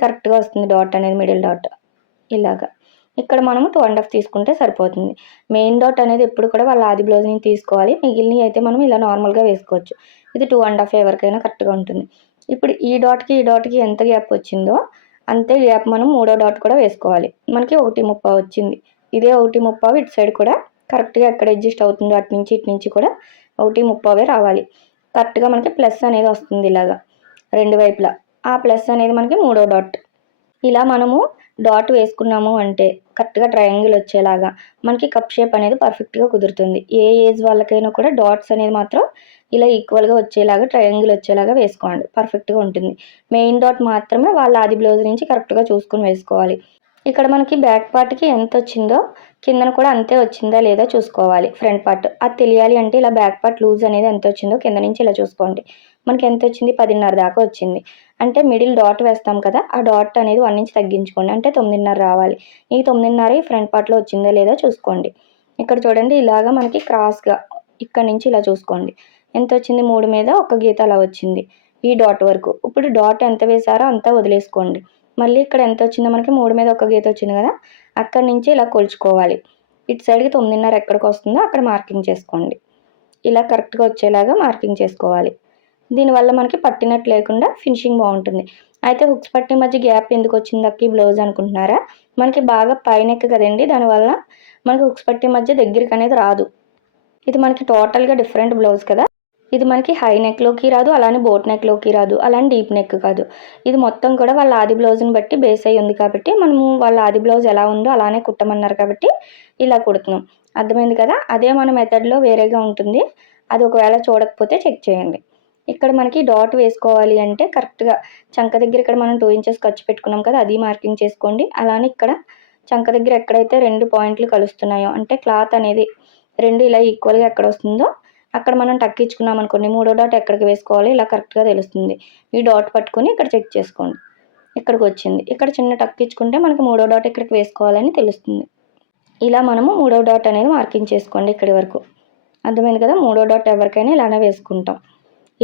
కరెక్ట్గా వస్తుంది డాట్ అనేది మిడిల్ డాట్ ఇలాగా. ఇక్కడ మనము టూ అండ్ హాఫ్ తీసుకుంటే సరిపోతుంది. మెయిన్ డాట్ అనేది ఎప్పుడు కూడా వాళ్ళ ఆది బ్లౌజ్ని తీసుకోవాలి. మిగిలినవి అయితే మనం ఇలా నార్మల్గా వేసుకోవచ్చు. ఇది టూ అండ్ హాఫ్ ఎవరికైనా కరెక్ట్గా ఉంటుంది. ఇప్పుడు ఈ డాట్కి ఈ డాట్కి ఎంత గ్యాప్ వచ్చిందో అంతే గ్యాప్ మనం మూడో డాట్ కూడా వేసుకోవాలి. మనకి ఒకటి ముప్పై వచ్చింది. ఇదే ఒకటి ముప్పావు ఇటు సైడ్ కూడా కరెక్ట్గా ఎక్కడ అడ్జస్ట్ అవుతుందో అటు నుంచి ఇటు నుంచి కూడా ఒకటి ముప్పావే రావాలి. కరెక్ట్గా మనకి ప్లస్ అనేది వస్తుంది ఇలాగా. రెండు వైపులా. ఆ ప్లస్ అనేది మనకి మూడో డాట్ ఇలా మనము డాట్ వేసుకున్నాము అంటే కరెక్ట్గా ట్రయాంగిల్ వచ్చేలాగా మనకి కప్ షేప్ అనేది పర్ఫెక్ట్గా కుదురుతుంది. ఏ ఏజ్ వాళ్ళకైనా కూడా డాట్స్ అనేది మాత్రం ఇలా ఈక్వల్గా వచ్చేలాగా ట్రయాంగిల్ వచ్చేలాగా వేసుకోండి. పర్ఫెక్ట్గా ఉంటుంది. మెయిన్ డాట్ మాత్రమే వాళ్ళ ఆది బ్లౌజ్ నుంచి కరెక్ట్గా చూసుకుని వేసుకోవాలి. ఇక్కడ మనకి బ్యాక్ పార్ట్కి ఎంత వచ్చిందో కిందన కూడా అంతే వచ్చిందా లేదా చూసుకోవాలి. ఫ్రంట్ పార్ట్ అది తెలియాలి అంటే ఇలా బ్యాక్ పార్ట్ లూజ్ అనేది ఎంత వచ్చిందో కింద నుంచి ఇలా చూసుకోండి. మనకి ఎంత వచ్చింది పదిన్నర దాకా వచ్చింది అంటే మిడిల్ డాట్ వేస్తాం కదా ఆ డాట్ అనేది వన్ ఇంచ్ తగ్గించుకోండి. అంటే తొమ్మిదిన్నర రావాలి. ఈ తొమ్మిదిన్నర ఈ ఫ్రంట్ పార్ట్లో వచ్చిందో లేదో చూసుకోండి. ఇక్కడ చూడండి ఇలాగా మనకి క్రాస్గా ఇక్కడ నుంచి ఇలా చూసుకోండి. ఎంత వచ్చింది మూడు మీద ఒక గీత అలా వచ్చింది ఈ డాట్ వరకు. ఇప్పుడు డాట్ ఎంత వేసారో అంతా వదిలేసుకోండి. మళ్ళీ ఇక్కడ ఎంత వచ్చిందో మనకి మూడు మీద ఒక గీత వచ్చింది కదా అక్కడి నుంచి ఇలా కొలుచుకోవాలి. ఇటు సైడ్కి తొమ్మిదిన్నర ఎక్కడికి వస్తుందో అక్కడ మార్కింగ్ చేసుకోండి. ఇలా కరెక్ట్గా వచ్చేలాగా మార్కింగ్ చేసుకోవాలి. దీనివల్ల మనకి పట్టినట్టు లేకుండా ఫినిషింగ్ బాగుంటుంది. అయితే హుక్స్ పట్టి మధ్య గ్యాప్ ఎందుకు వచ్చింది? అక్కి బ్లౌజ్ అనుకుంటున్నారా? మనకి బాగా పైన ఎక్క కదండి. దానివల్ల మనకి హుక్స్ పట్టి మధ్య దగ్గరికి అనేది రాదు. ఇది మనకి టోటల్గా డిఫరెంట్ బ్లౌజ్ కదా. ఇది మనకి హై నెక్లోకి రాదు అలానే బోట్ నెక్లోకి రాదు అలానే డీప్ నెక్ కాదు. ఇది మొత్తం కూడా వాళ్ళ ఆది బ్లౌజ్ని బట్టి బేస్ అయ్యి ఉంది కాబట్టి మనము వాళ్ళ ఆది బ్లౌజ్ ఎలా ఉందో అలానే కుట్టమన్నారు కాబట్టి ఇలా కుడుతున్నాం. అర్థమైంది కదా? అదే మన మెథడ్లో వేరేగా ఉంటుంది. అది ఒకవేళ చూడకపోతే చెక్ చేయండి. ఇక్కడ మనకి డాట్ వేసుకోవాలి అంటే కరెక్ట్గా చంక దగ్గర ఇక్కడ మనం టూ ఇంచెస్ ఖర్చు పెట్టుకున్నాం కదా అది మార్కింగ్ చేసుకోండి. అలానే ఇక్కడ చంక దగ్గర ఎక్కడైతే రెండు పాయింట్లు కలుస్తున్నాయో అంటే క్లాత్ అనేది రెండు ఇలా ఈక్వల్గా ఎక్కడ వస్తుందో అక్కడ మనం టక్కించుకున్నాం అనుకోండి మూడో డాట్ ఎక్కడికి వేసుకోవాలి ఇలా కరెక్ట్గా తెలుస్తుంది. ఈ డాట్ పట్టుకొని ఇక్కడ చెక్ చేసుకోండి. ఇక్కడికి వచ్చింది. ఇక్కడ చిన్న టక్ ఇచ్చుకుంటే మనకి మూడో డాట్ ఇక్కడికి వేసుకోవాలని తెలుస్తుంది. ఇలా మనము మూడో డాట్ అనేది మార్కింగ్ చేసుకోండి ఇక్కడి వరకు. అర్థమైంది కదా? మూడో డాట్ ఎవరికైనా ఇలానే వేసుకుంటాం.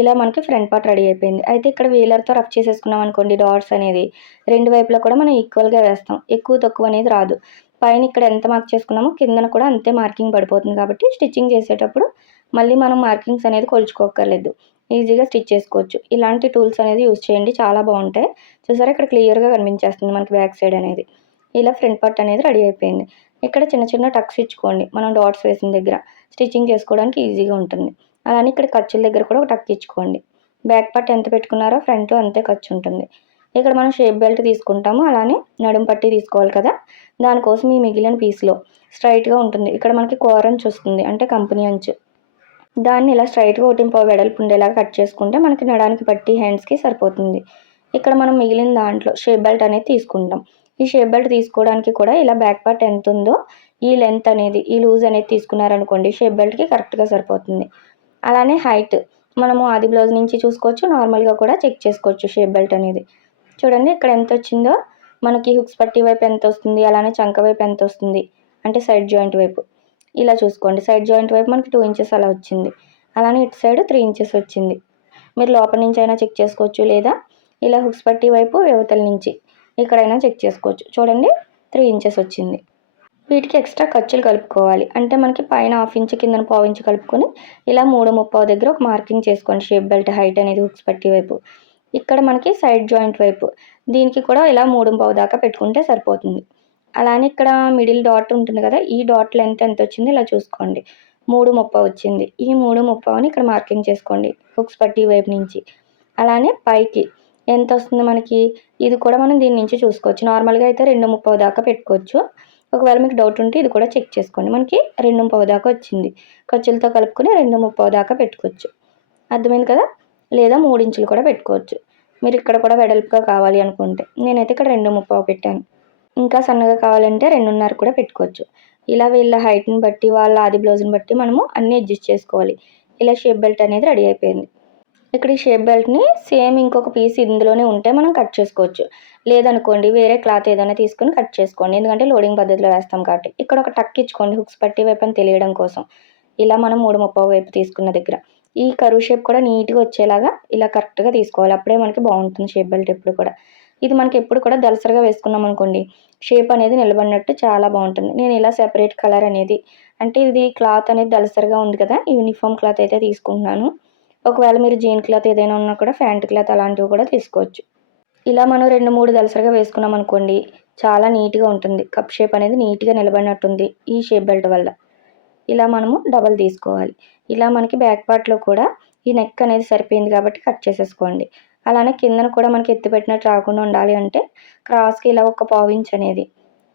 ఇలా మనకి ఫ్రంట్ పార్ట్ రెడీ అయిపోయింది. అయితే ఇక్కడ వీలర్తో రఫ్ చేసేసుకున్నాం అనుకోండి డాట్స్ అనేది. రెండు వైపులా కూడా మనం ఈక్వల్గా వేస్తాం. ఎక్కువ తక్కువ అనేది రాదు. పైన ఇక్కడ ఎంత మార్క్ చేసుకున్నామో కిందన కూడా అంతే మార్కింగ్ పడిపోతుంది కాబట్టి స్టిచ్చింగ్ చేసేటప్పుడు మళ్ళీ మనం మార్కింగ్స్ అనేది కొలుచుకోకర్లేదు ఈజీగా స్టిచ్ చేసుకోవచ్చు. ఇలాంటి టూల్స్ అనేది యూస్ చేయండి. చాలా బాగుంటాయి. చూసారా? ఇక్కడ క్లియర్గా కనిపించేస్తుంది మనకి బ్యాక్ సైడ్ అనేది. ఇలా ఫ్రంట్ పార్ట్ అనేది రెడీ అయిపోయింది. ఇక్కడ చిన్న చిన్న టక్స్ ఇచ్చుకోండి. మనం డాట్స్ వేసిన దగ్గర. స్టిచ్చింగ్ చేసుకోవడానికి ఈజీగా ఉంటుంది. అలానే ఇక్కడ ఖర్చుల దగ్గర కూడా ఒక టక్ ఇచ్చుకోండి బ్యాక్ పార్ట్ ఎంత పెట్టుకున్నారో ఫ్రంట్ అంతే ఖర్చు ఉంటుంది. ఇక్కడ మనం షేప్ బెల్ట్ తీసుకుంటాము అలానే నడుం పట్టి తీసుకోవాలి కదా. దానికోసం ఈ మిగిలిన పీస్లో స్ట్రైట్గా ఉంటుంది. ఇక్కడ మనకి కోరంచు వస్తుంది అంటే కంపెనీ అంచు. దాన్ని ఇలా స్ట్రైట్గా ఒకటింపో వెడల్పు ఉండేలాగా కట్ చేసుకుంటే మనకి నడానికి పట్టి హ్యాండ్స్కి సరిపోతుంది. ఇక్కడ మనం మిగిలిన దాంట్లో షేప్ బెల్ట్ అనేది తీసుకుంటాం. ఈ షేప్ బెల్ట్ తీసుకోవడానికి కూడా ఇలా బ్యాక్ పార్ట్ ఎంత ఉందో ఈ లెంత్ అనేది ఈ లూజ్ అనేది తీసుకున్నారనుకోండి షేప్ బెల్ట్కి కరెక్ట్గా సరిపోతుంది. అలానే హైట్ మనము ఆది బ్లౌజ్ నుంచి చూసుకోవచ్చు నార్మల్గా కూడా చెక్ చేసుకోవచ్చు షేప్ బెల్ట్ అనేది. చూడండి ఇక్కడ ఎంత వచ్చిందో. మనకి హుక్స్ పట్టి వైపు ఎంత వస్తుంది అలానే చంక వైపు ఎంత వస్తుంది. అంటే సైడ్ జాయింట్ వైపు. ఇలా చూసుకోండి. సైడ్ జాయింట్ వైపు మనకి టూ ఇంచెస్ అలా వచ్చింది. అలానే ఇటు సైడ్ త్రీ ఇంచెస్ వచ్చింది. మీరు లోపల నుంచి అయినా చెక్ చేసుకోవచ్చు లేదా ఇలా హుక్స్ పట్టి వైపు యువతల నుంచి ఇక్కడైనా చెక్ చేసుకోవచ్చు. చూడండి త్రీ ఇంచెస్ వచ్చింది. వీటికి ఎక్స్ట్రా ఖర్చులు కలుపుకోవాలి. అంటే మనకి పైన హాఫ్ ఇంచ్ కింద పావు ఇంచ్ కలుపుకొని ఇలా మూడు ముప్పావు దగ్గర ఒక మార్కింగ్ చేసుకోండి. షేప్ బెల్ట్ హైట్ అనేది హుక్స్ పట్టి వైపు. ఇక్కడ మనకి సైడ్ జాయింట్ వైపు. దీనికి కూడా ఇలా మూడు పావు దాకా పెట్టుకుంటే సరిపోతుంది. అలానే ఇక్కడ మిడిల్ డాట్ ఉంటుంది కదా ఈ డాట్ లెంత్ ఎంత వచ్చింది ఇలా చూసుకోండి. మూడు ముప్ప వచ్చింది. ఈ మూడు ముప్పని ఇక్కడ మార్కింగ్ చేసుకోండి హుక్స్ పట్టి వైపు నుంచి. అలానే పైకి ఎంత వస్తుంది మనకి? ఇది కూడా మనం దీని నుంచి చూసుకోవచ్చు. నార్మల్గా అయితే రెండు ముప్పై దాకా పెట్టుకోవచ్చు. ఒకవేళ మీకు డౌట్ ఉంటే ఇది కూడా చెక్ చేసుకోండి. మనకి రెండు ముప్పై దాకా వచ్చింది. ఖర్చులతో కలుపుకొని రెండు ముప్పై దాకా పెట్టుకోవచ్చు. అర్థమైంది కదా? లేదా మూడు ఇంచులు కూడా పెట్టుకోవచ్చు. మీరు ఇక్కడ కూడా వెడల్పుగా కావాలి అనుకుంటే. నేనైతే ఇక్కడ రెండు ముప్పై పెట్టాను. ఇంకా సన్నగా కావాలంటే రెండున్నర కూడా పెట్టుకోవచ్చు. ఇలా వీళ్ళ హైట్ని బట్టి వాళ్ళ ఆది బ్లౌజ్ని బట్టి మనము అన్నీ అడ్జస్ట్ చేసుకోవాలి. ఇలా షేప్ బెల్ట్ అనేది రెడీ అయిపోయింది. ఇక్కడ ఈ షేప్ బెల్ట్ని సేమ్ ఇంకొక పీస్ ఇందులోనే ఉంటే మనం కట్ చేసుకోవచ్చు. లేదనుకోండి వేరే క్లాత్ ఏదైనా తీసుకొని కట్ చేసుకోండి. ఎందుకంటే లోడింగ్ పద్ధతిలో వేస్తాం కాబట్టి. ఇక్కడ ఒక టక్ ఇచ్చుకోండి హుక్స్ పట్టి వైపుని తెలియడం కోసం. ఇలా మనం మూడు ముప్పై వైపు తీసుకున్న దగ్గర. ఈ కరువు షేప్ కూడా నీట్గా వచ్చేలాగా ఇలా కరెక్ట్గా తీసుకోవాలి. అప్పుడే మనకి బాగుంటుంది షేప్ బెల్ట్ ఎప్పుడు కూడా. ఇది మనకి ఎప్పుడు కూడా దలసరిగా వేసుకున్నాం అనుకోండి షేప్ అనేది నిలబడినట్టు చాలా బాగుంటుంది. నేను ఇలా సెపరేట్ కలర్ అనేది అంటే ఇది క్లాత్ అనేది దలసరిగా ఉంది కదా యూనిఫామ్ క్లాత్ అయితే తీసుకుంటున్నాను. ఒకవేళ మీరు జీన్ క్లాత్ ఏదైనా ఉన్నా కూడా ఫ్యాంట్ క్లాత్ అలాంటివి కూడా తీసుకోవచ్చు. ఇలా మనం రెండు మూడు దలసరిగా వేసుకున్నాం అనుకోండి చాలా నీట్గా ఉంటుంది. కప్ షేప్ అనేది నీట్గా నిలబడినట్టుంది ఈ షేప్ బెల్ట్ వల్ల. ఇలా మనము డబల్ తీసుకోవాలి. ఇలా మనకి బ్యాక్ పార్ట్లో కూడా ఈ నెక్ అనేది సరిపోయింది కాబట్టి కట్ చేసేసుకోండి. అలానే కిందన కూడా మనకి ఎత్తిపెట్టినట్టు రాకుండా ఉండాలి అంటే క్రాస్కి ఇలా ఒక పావించ్ అనేది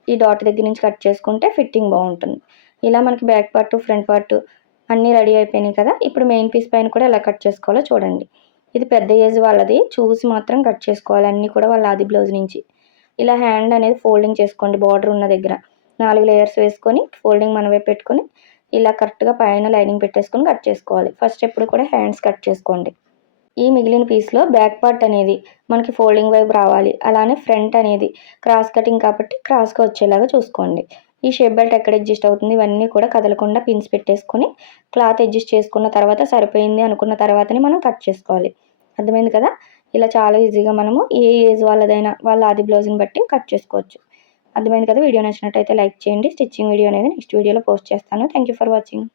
ఈ డాట్ దగ్గర నుంచి కట్ చేసుకుంటే ఫిట్టింగ్ బాగుంటుంది. ఇలా మనకి బ్యాక్ పార్ట్ ఫ్రంట్ పార్ట్ అన్నీ రెడీ అయిపోయినాయి కదా. ఇప్పుడు మెయిన్ పీస్ పైన కూడా ఎలా కట్ చేసుకోవాలో చూడండి. ఇది పెద్ద ఏజ్ వాళ్ళది. చూసి మాత్రం కట్ చేసుకోవాలి. అన్నీ కూడా వాళ్ళ ఆది బ్లౌజ్ నుంచి. ఇలా హ్యాండ్ అనేది ఫోల్డింగ్ చేసుకోండి. బార్డర్ ఉన్న దగ్గర. నాలుగు లేయర్స్ వేసుకొని ఫోల్డింగ్ మన వైపు పెట్టుకొని ఇలా కరెక్ట్గా పైన లైనింగ్ పెట్టేసుకొని కట్ చేసుకోవాలి. ఫస్ట్ ఎప్పుడు కూడా హ్యాండ్స్ కట్ చేసుకోండి. ఈ మిగిలిన పీస్లో బ్యాక్ పార్ట్ అనేది మనకి ఫోల్డింగ్ వైపు రావాలి. అలానే ఫ్రంట్ అనేది క్రాస్ కటింగ్ కాబట్టి క్రాస్గా వచ్చేలాగా చూసుకోండి. ఈ షేప్ బెల్ట్ ఎక్కడ అడ్జస్ట్ అవుతుంది ఇవన్నీ కూడా కదలకుండా పిన్స్ పెట్టేసుకొని క్లాత్ అడ్జస్ట్ చేసుకున్న తర్వాత సరిపోయింది అనుకున్న తర్వాతనే మనం కట్ చేసుకోవాలి. అర్థమైంది కదా? ఇలా చాలా ఈజీగా మనము ఏ ఏజ్ వాళ్ళదైనా వాళ్ళ ఆది బ్లౌజ్ని బట్టి కట్ చేసుకోవచ్చు. అర్థమైంది కదా? వీడియో నచ్చినట్టయితే లైక్ చేయండి. స్టిచ్చింగ్ వీడియో అనేది నెక్స్ట్ వీడియోలో పోస్ట్ చేస్తాను. Thank for watching